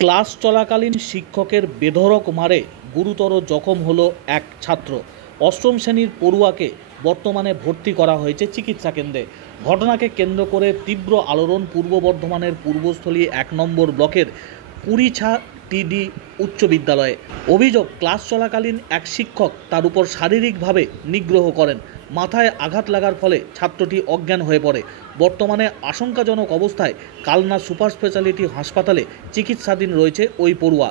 Class চলাকালীন শিক্ষকের বেধড়ক মারে গুরুতর জখম হলো এক ছাত্র। অষ্টম শ্রেণীর পড়ুয়াকে বর্তমানে ভর্তি করা হয়েছে চিকিৎসা কেন্দ্রে। ঘটনাকে কেন্দ্র করে তীব্র আলোড়ন পূর্ব বর্ধমানের পূর্বস্থলী ১ নম্বর ব্লকের কুড়িছা টিডি উচ্চ বিদ্যালয়ে। অভিযোগ, ক্লাস চলাকালীন এক শিক্ষক তার উপর শারীরিকভাবে নিগ্রহ করেন। মাথায় আঘাত লাগার ফলে ছাত্রটি অজ্ঞান হয়ে পড়ে। বর্তমানে আশঙ্কাজনক অবস্থায় কালনা সুপার স্পেশালিটি হাসপাতালে চিকিৎসাধীন রয়েছে ওই পড়ুয়া।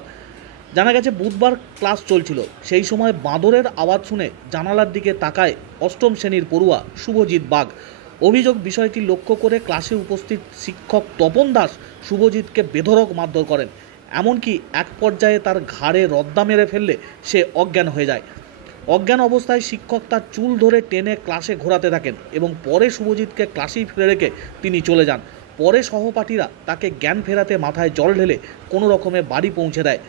জানা গেছে, বুধবার ক্লাস চলছিল, সেই সময় বাঁদরের আওয়াজ শুনে জানালার দিকে তাকায় অষ্টম শ্রেণীর পড়ুয়া শুভজিৎ বাগ। অভিযোগ, বিষয়টি লক্ষ্য করে ক্লাসে উপস্থিত শিক্ষক তপন দাস শুভজিৎকে বেধড়ক মারধর করেন। এমনকি এক পর্যায়ে তার ঘাড়ে রদ্দা মেরে ফেললে সে অজ্ঞান হয়ে যায়। অজ্ঞান অবস্থায় শিক্ষক তার চুল ধরে টেনে ক্লাসে ঘোরাতে থাকেন এবং পরে শুভজিৎকে ক্লাসেই ফেলে রেখে তিনি চলে যান। পরে সহপাঠীরা তাকে জ্ঞান ফেরাতে মাথায় জল ঢেলে কোনো রকমে বাড়ি পৌঁছে দেয়।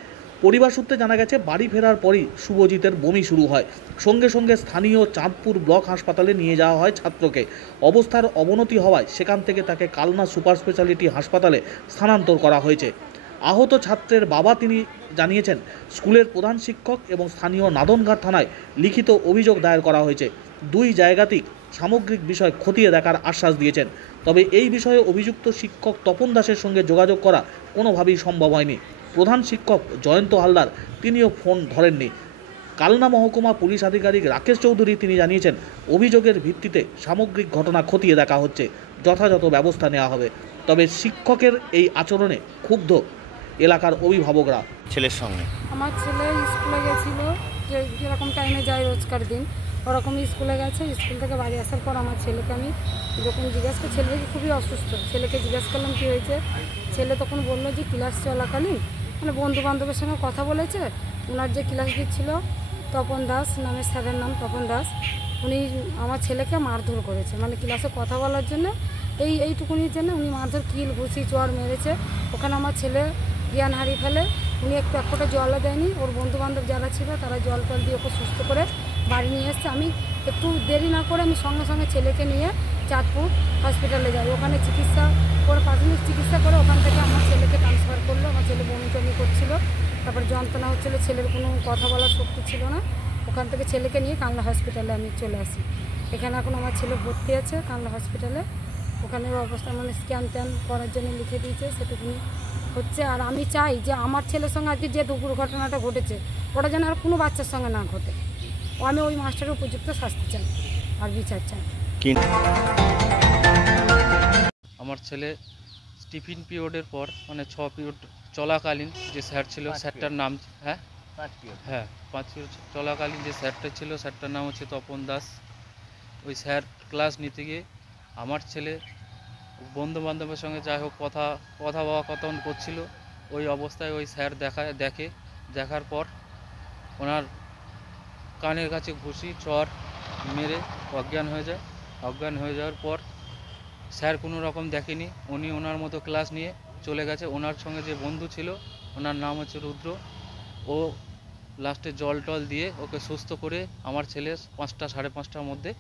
পরিবার সূত্রে জানা গেছে, বাড়ি ফেরার পরই শুভজিতের বমি শুরু হয়। সঙ্গে সঙ্গে স্থানীয় চাঁদপুর ব্লক হাসপাতালে নিয়ে যাওয়া হয় ছাত্রকে। অবস্থার অবনতি হওয়ায় সেখান থেকে তাকে কালনা সুপার স্পেশালিটি হাসপাতালে স্থানান্তর করা হয়েছে। আহত ছাত্রের বাবা তিনি জানিয়েছেন, স্কুলের প্রধান শিক্ষক এবং স্থানীয় নাদনঘাট থানায় লিখিত অভিযোগ দায়ের করা হয়েছে। দুই জায়গাতেই সামগ্রিক বিষয় খতিয়ে দেখার আশ্বাস দিয়েছেন। তবে এই বিষয়ে অভিযুক্ত শিক্ষক তপন দাসের সঙ্গে যোগাযোগ করা কোনোভাবেই সম্ভব হয়নি। প্রধান শিক্ষক জয়ন্ত হালদার তিনিও ফোন ধরেননি। কালনা মহকুমা পুলিশ আধিকারিক রাকেশ চৌধুরী তিনি জানিয়েছেন, অভিযোগের ভিত্তিতে সামগ্রিক ঘটনা খতিয়ে দেখা হচ্ছে, যথাযথ ব্যবস্থা নেওয়া হবে। তবে শিক্ষকের এই আচরণে ক্ষুব্ধ এলাকার অভিভাবকরা। ছেলের সঙ্গে আমার ছেলে স্কুলে গেছিল, যেরকম টাইমে যায় রোজকার দিন ওরকমই স্কুলে গেছে। স্কুল থেকে বাড়ি আসার পর আমার ছেলেকে আমি যখন জিজ্ঞাসা করি, ছেলে খুবই অসুস্থ, ছেলেকে জিজ্ঞাসা করলাম কী হয়েছে। ছেলে তখন বললো যে ক্লাস চলাকালীন মানে বন্ধু বান্ধবের সঙ্গে কথা বলেছে। ওনার যে ক্লাস দিচ্ছিল তপন দাস নামে, স্যারের নাম তপন দাস, উনি আমার ছেলেকে মারধর করেছে, মানে ক্লাসে কথা বলার জন্য এইটুকুনির জন্য উনি মারধর, কিল ঘুষি চড় মেরেছে। ওখানে আমার ছেলে জ্ঞান হারিয়ে ফেলে। উনি এক ফোঁটা জলও দেয়নি, ওর বন্ধুবান্ধব যারা ছিল তারা জল টল দিয়ে ওকে সুস্থ করে বাড়ি নিয়ে এসছে। আমি একটু দেরি না করে আমি সঙ্গে সঙ্গে ছেলেকে নিয়ে চাঁদপুর হসপিটালে যাই। ওখানে চিকিৎসা করে, প্রাথমিক চিকিৎসা করে ওখান থেকে আমার ছেলেকে ট্রান্সফার করলো। আমার ছেলে বমি টমি করছিল, তারপর যন্ত্রণা হচ্ছিলো, ছেলের কোনো কথা বলার শক্তি ছিল না। ওখান থেকে ছেলেকে নিয়ে কালনা হসপিটালে আমি চলে আসি। এখানে এখন আমার ছেলে ভর্তি আছে কালনা হসপিটালে। ওখানে অবস্থা মানে স্ক্যান ট্যান করার জন্য লিখে দিয়েছে, সেটুকুনি হচ্ছে। আর আমি চাই যে আমার ছেলের সঙ্গে আজকে যে দুর্ঘটনাটা ঘটেছে ওটা যেন আর কোনো বাচ্চার সঙ্গে না ঘটে। আমি ওই মাস্টারের উপযুক্ত শাস্তি চাই আর বিচার চাই। আমার ছেলে টিফিন পিরিয়ডের পর মানে 6 পিরিয়ড চলাকালীন যে স্যার ছিল, স্যারটার নাম 5 পিরিয়ড চলাকালীন যে স্যারটা ছিল, স্যারটার নাম হচ্ছে তপন দাস। ওই স্যার ক্লাস নিতে গিয়ে আমার ছেলে বন্ধু বান্ধবের সঙ্গে যাই হোক কথন করছিল। ওই অবস্থায় ওই স্যার দেখার পর ওনার কানের কাছে ঘুষি চড় মেরে অজ্ঞান হয়ে যায়। অজ্ঞান হয়ে যাওয়ার পর স্যার কোনো রকম দেখেনি, উনি ওনার মতো ক্লাস নিয়ে চলে গেছে। ওনার সঙ্গে যে বন্ধু ছিল ওনার নাম হচ্ছে রুদ্র, ও লাস্টে জল টল দিয়ে ওকে সুস্থ করে আমার ছেলে 5টা সাড়ে 5টার মধ্যে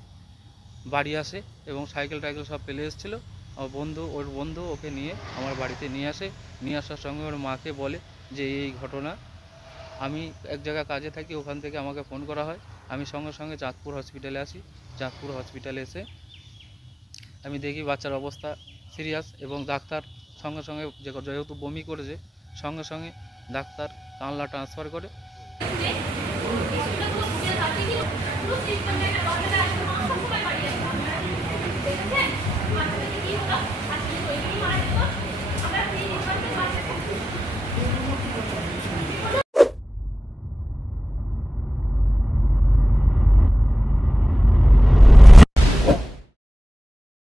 বাড়ি আসে এবং সাইকেল টাইকেল সব ফেলে এসেছিলো। ওর বন্ধু ওকে নিয়ে আমার বাড়িতে নিয়ে আসে। নিয়ে আসার সঙ্গে ওর মাকে বলে যে এই ঘটনা। আমি এক জায়গায় কাজে থাকি, ওখান থেকে আমাকে ফোন করা হয়। আমি সঙ্গে সঙ্গে চাঁদপুর হসপিটালে আসি। চাঁদপুর হসপিটালে এসে আমি দেখি বাচ্চার অবস্থা সিরিয়াস এবং ডাক্তার সঙ্গে সঙ্গে যেহেতু বমি করেছে সঙ্গে সঙ্গে ডাক্তার কালনা ট্রান্সফার করে।